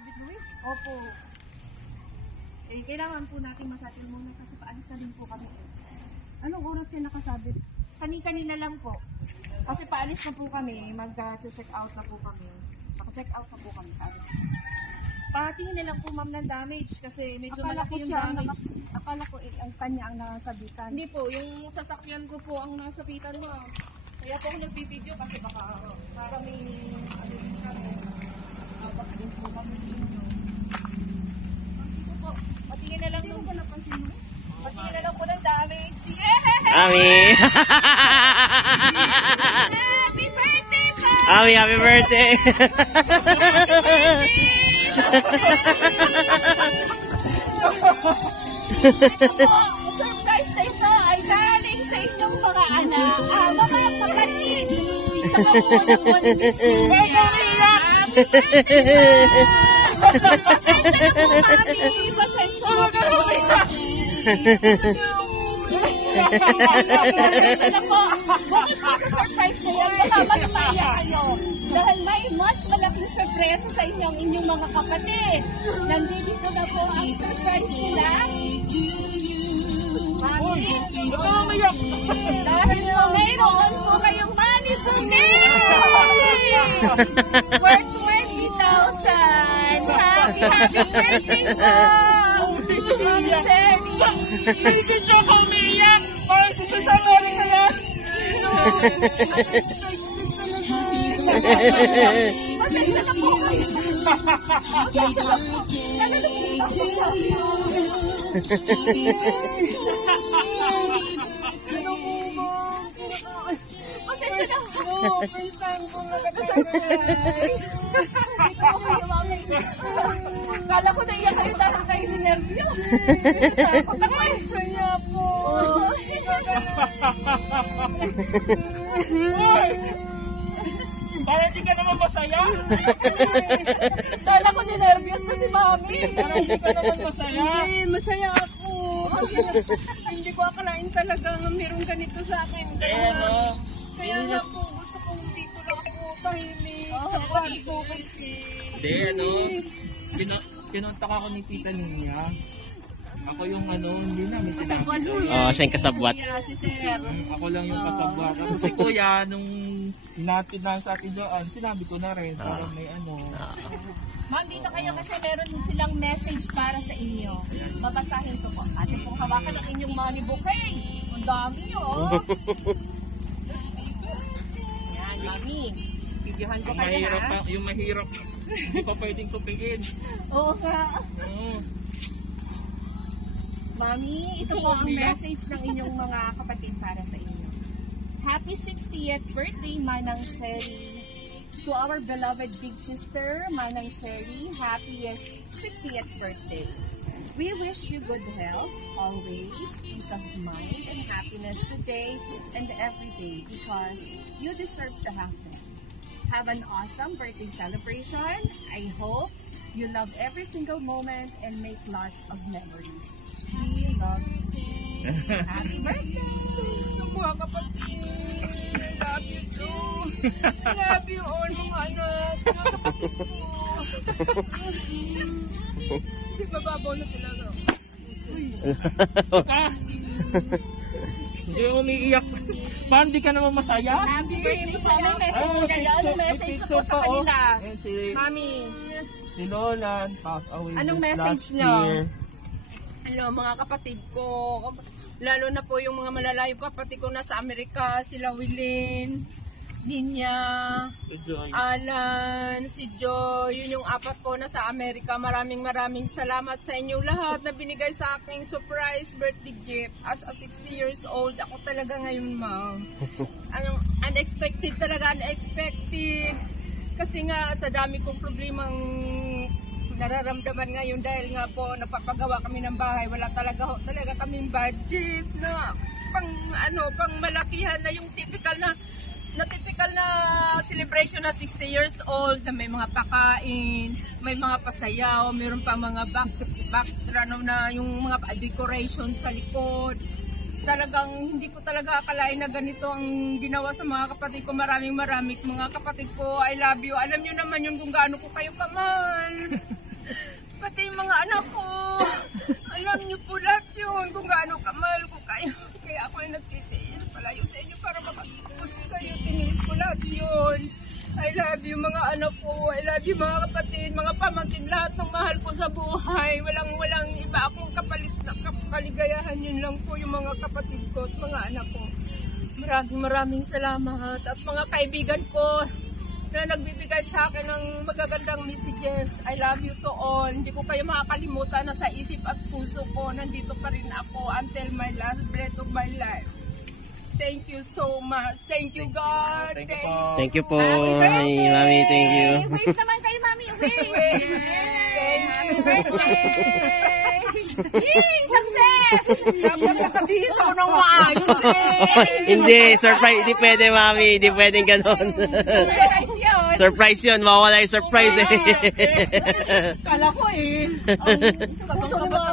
nakasabit mo eh. Opo. Eh, kailangan po natin masatil muna kasi paalis na din po kami. Anong oras siya nakasabit? Kani-kanina lang po. Kasi paalis na po kami, mag-check out na po kami. Check out na po kami, paalis. Patingin na lang po ma'am ng damage kasi medyo malaki yung damage. Akala ko ang kanya ang nakasabitan. Hindi po, yung sasakyan ko po ang nasapitan ma'am. Kaya po ako nagbibideo kasi baka para may ano din kami. Baka din po kami ninyo. Dito po, patingin na lang. Hindi mo ba napansin mo? Patingin na lang po ng damage. Yeah! Ami! Happy birthday po! Ami, happy birthday! Surprise sa ito ay galing sa inyong mga anak, mga kapatid. Sa kamunang mo ni Miss Mia. Happy birthday! Pasensya na po kami. Pasensya na po. Pasensya na po. Bakit po sa surprise na yan? Baka mas maya kayo. Dahil may mas malaking sorpresa sa inyong mga kapatid. Nandito na po ang surprise nila. Mami, dahil po mayroon po kayong money today! Worth 20,000! Happy birthday po! Mami Cherry! Hindi siya ako umiiyak! Parang susasawarin ka yan! Pasensya na po kayo! Pasensya na po! Pasensya na po! First time kong nagkakasurprise. Kala ko naiyak kayo dahil kayo ni Nervio. Takot ako eh. Kaya po. Parang di ka naman masaya! Kala ko ni Nervios na si Mami. Parang di ka naman masaya! Hindi, masaya ako. Kasi hindi ko akalain talaga nga mayroong ganito sa akin. Kaya nga po, gusto kong dito lang ako tahimik. Sa kwarto kasi. Hindi, pinuntak ako ni Tita Nia. Ako yung hindi namin sinabi. Oh, siya yung kasabwat. Si Sir. Ako lang yung kasabwat. Si Kuya, nung hinatid na sa atin doon, sinabi ko na rin. Parang may Ma'am, dito kayo kasi meron silang message para sa inyo. Babasahin ko po. Ate pong hawakan ang inyong money bouquet. Ang dami oh. Yan, Mami. Videohan ko kayo ha. Yung mahirap, hindi pa pwedeng tupigin. Oo nga. Mami, ito po ang message ng inyong mga kapatid para sa inyo. Happy 60th birthday, Manang Cherry. To our beloved big sister, Manang Cherry, happiest 60th birthday. We wish you good health, always, peace of mind, and happiness today and every day because you deserve to have them. Have an awesome birthday celebration. I hope you love every single moment and make lots of memories. We love you. Happy birthday! Mga kapatid, I love you too. I love you all mga anak. Mga kapatid ko. Hindi mababaw na talaga. Hindi umiiyak. Paano di ka naman masaya? Happy birthday po. Anong message kayo? Anong message po sa kanila? Ayan, Mami, si Lola, pass away Anong this message last nyo? year. Hello mga kapatid ko, lalo na po yung mga malalayo kapatid ko nasa Amerika, sila Wilin, Ninya, Alan, si Joy, yun yung apat ko nasa Amerika. Maraming salamat sa inyo lahat na binigay sa aking surprise birthday gift. As a 60 years old, ako talaga ngayon ma'am. Unexpected talaga, unexpected. Kasi nga sa dami kong problemang nararamdaman ngayon dahil nga po napapagawa kami ng bahay, wala talaga kaming budget na pang malakihan na yung typical na celebration na 60 years old na may mga pakain, may mga pasayaw, mayroon pa mga background na yung mga decoration sa likod. Talagang hindi ko talaga akalain na ganito ang ginawa sa mga kapatid ko. Maraming mga kapatid ko, I love you. Alam nyo naman yun kung gaano ko kayo kamahal. anak ko. Alam niyo po lahat yun kung gaano kamahal ko kayo. Kaya ako ay nagtitiis palayo sa inyo para makikipos kayo. Tiniis ko lahat yun. I love you mga anak ko. I love you mga kapatid, mga pamangkin, lahat ng mahal ko sa buhay. Walang iba akong kapalit na kaligayahan. Yun lang po yung mga kapatid ko at mga anak ko. Maraming salamat. At mga kaibigan ko na nagbibigay sa akin ng magagandang messages. I love you to all. Hindi ko kayo makakalimutan na sa isip at puso ko. Nandito pa rin ako until my last breath of my life. Thank you so much. Thank you, God. Thank you po. Thank you po, Mami. Thank you. Wave naman kayo, Mami. Wave! Happy birthday! Yay! Success! Dapat nakabiso ng maayos eh! Hindi, surprise. Hindi pwede, Mami. Hindi pwedeng ganon. Surprise yun! Surprise yun. Mawawala yung surprise eh. Kala ko eh. Ang puso ng mga